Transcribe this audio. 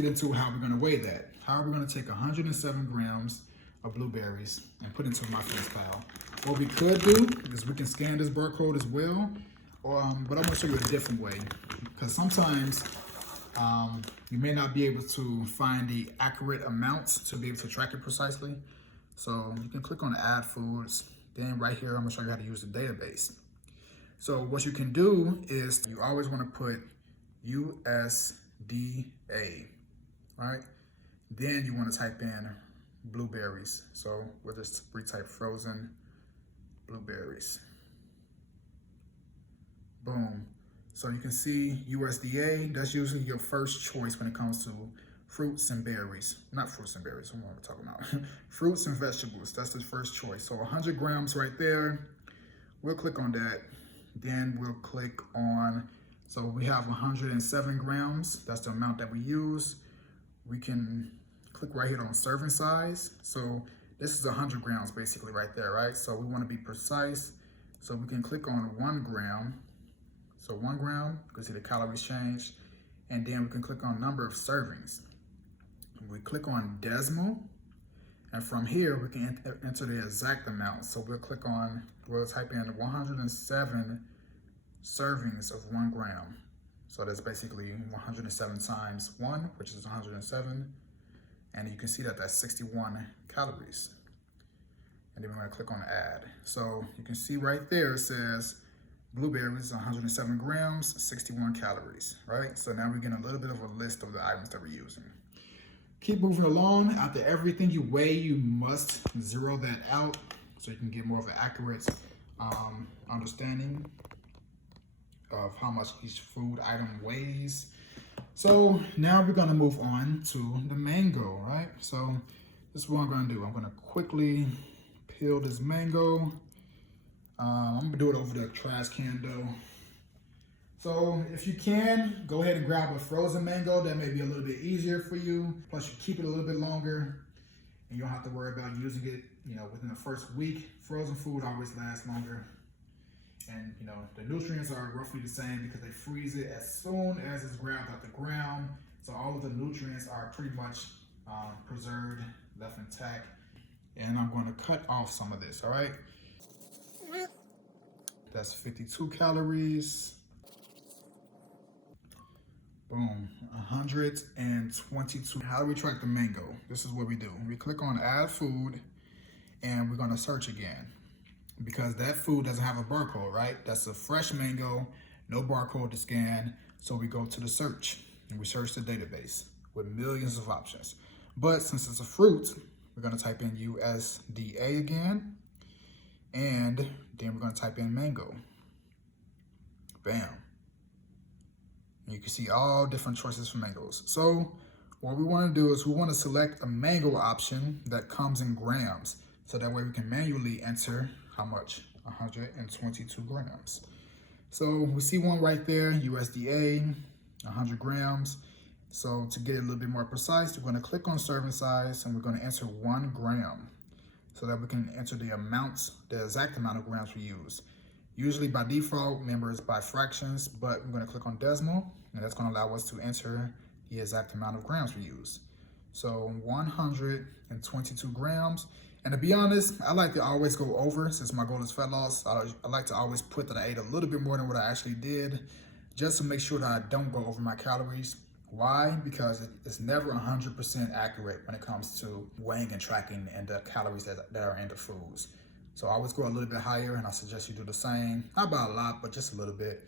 Get into how we're gonna weigh that. How we're gonna take 107 grams of blueberries and put into my fence pile. What we could do is we can scan this barcode as well, but I'm gonna show you a different way because sometimes you may not be able to find the accurate amounts to be able to track it precisely. So you can click on add foods. Then right here, I'm gonna show you how to use the database. So what you can do is you always wanna put USDA, right? Then you wanna type in blueberries. So we'll just retype frozen blueberries. Boom. So you can see USDA, that's usually your first choice when it comes to fruits and berries. Not fruits and berries, what am I talking about? Fruits and vegetables, that's the first choice. So 100 grams right there. We'll click on that. Then we'll click on, so we have 107 grams. That's the amount that we use. We can click right here on serving size. So this is 100 grams basically right there, right? So we want to be precise. So we can click on 1 gram. So 1 gram, you can see the calories change. And then we can click on number of servings. We click on decimal. And from here, we can enter the exact amount. So we'll type in 107 servings of 1 gram. So that's basically 107 times 1, which is 107. And you can see that that's 61 calories. And then we're gonna click on add. So you can see right there, it says blueberries, 107 grams, 61 calories, right? So now we're getting a little bit of a list of the items that we're using. Keep moving along. After everything you weigh, you must zero that out so you can get more of an accurate understanding of how much each food item weighs. So now we're gonna move on to the mango, right? So this is what I'm gonna do. I'm gonna quickly peel this mango. I'm gonna do it over the trash can though. So if you can, go ahead and grab a frozen mango. That may be a little bit easier for you. Plus you keep it a little bit longer and you don't have to worry about using it, within the first week. Frozen food always lasts longer. And the nutrients are roughly the same because they freeze it as soon as it's grabbed out the ground. So all of the nutrients are pretty much preserved, left intact. And I'm going to cut off some of this, all right? That's 52 calories. Boom, 122. How do we track the mango? This is what we do. We click on add food and we're gonna search again because that food doesn't have a barcode, right? That's a fresh mango, no barcode to scan. So we go to the search and we search the database with millions of options. But since it's a fruit, we're gonna type in USDA again. And then we're gonna type in mango. Bam. You can see all different choices for mangoes. So what we want to do is we want to select a mango option that comes in grams. So that way we can manually enter how much? 122 grams. So we see one right there, USDA, 100 grams. So to get it a little bit more precise, we're going to click on serving size and we're going to enter 1 gram so that we can enter the exact amount of grams we use. Usually by default, remember it's by fractions, but we're gonna click on decimal, and that's gonna allow us to enter the exact amount of grams we use. So 122 grams. And to be honest, I like to always go over, since my goal is fat loss, I like to always put that I ate a little bit more than what I actually did, just to make sure that I don't go over my calories. Why? Because it's never 100% accurate when it comes to weighing and tracking and the calories that are in the foods. So I always go a little bit higher, and I suggest you do the same. Not by a lot, but just a little bit.